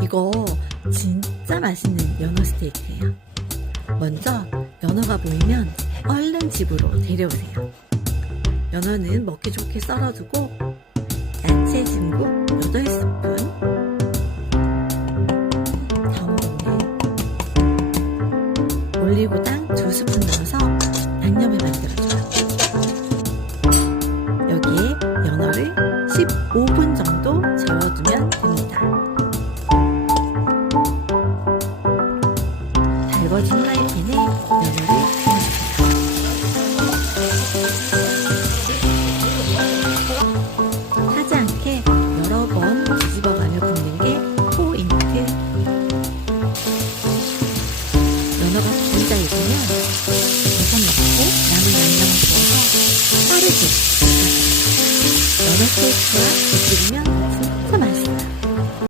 음. 이거 진짜 맛있는 연어 스테이크예요. 먼저 연어가 보이면 얼른 집으로 데려오세요. 연어는 먹기 좋게 썰어두고 야채 진국 8스푼 올리고당 2스푼 넣어서 양념을 만들어줘요. 여기에 연어를 15분 정도 재워두면 굵어진 파이핀에 면을 넣어줍니다. 하지 않게 여러 번 뒤집어가며 굽는 게 포인트. 연어가 진짜 익으면 계속 넣고 남은 양념 부어서 빠르게 연어 소스와 곁들이면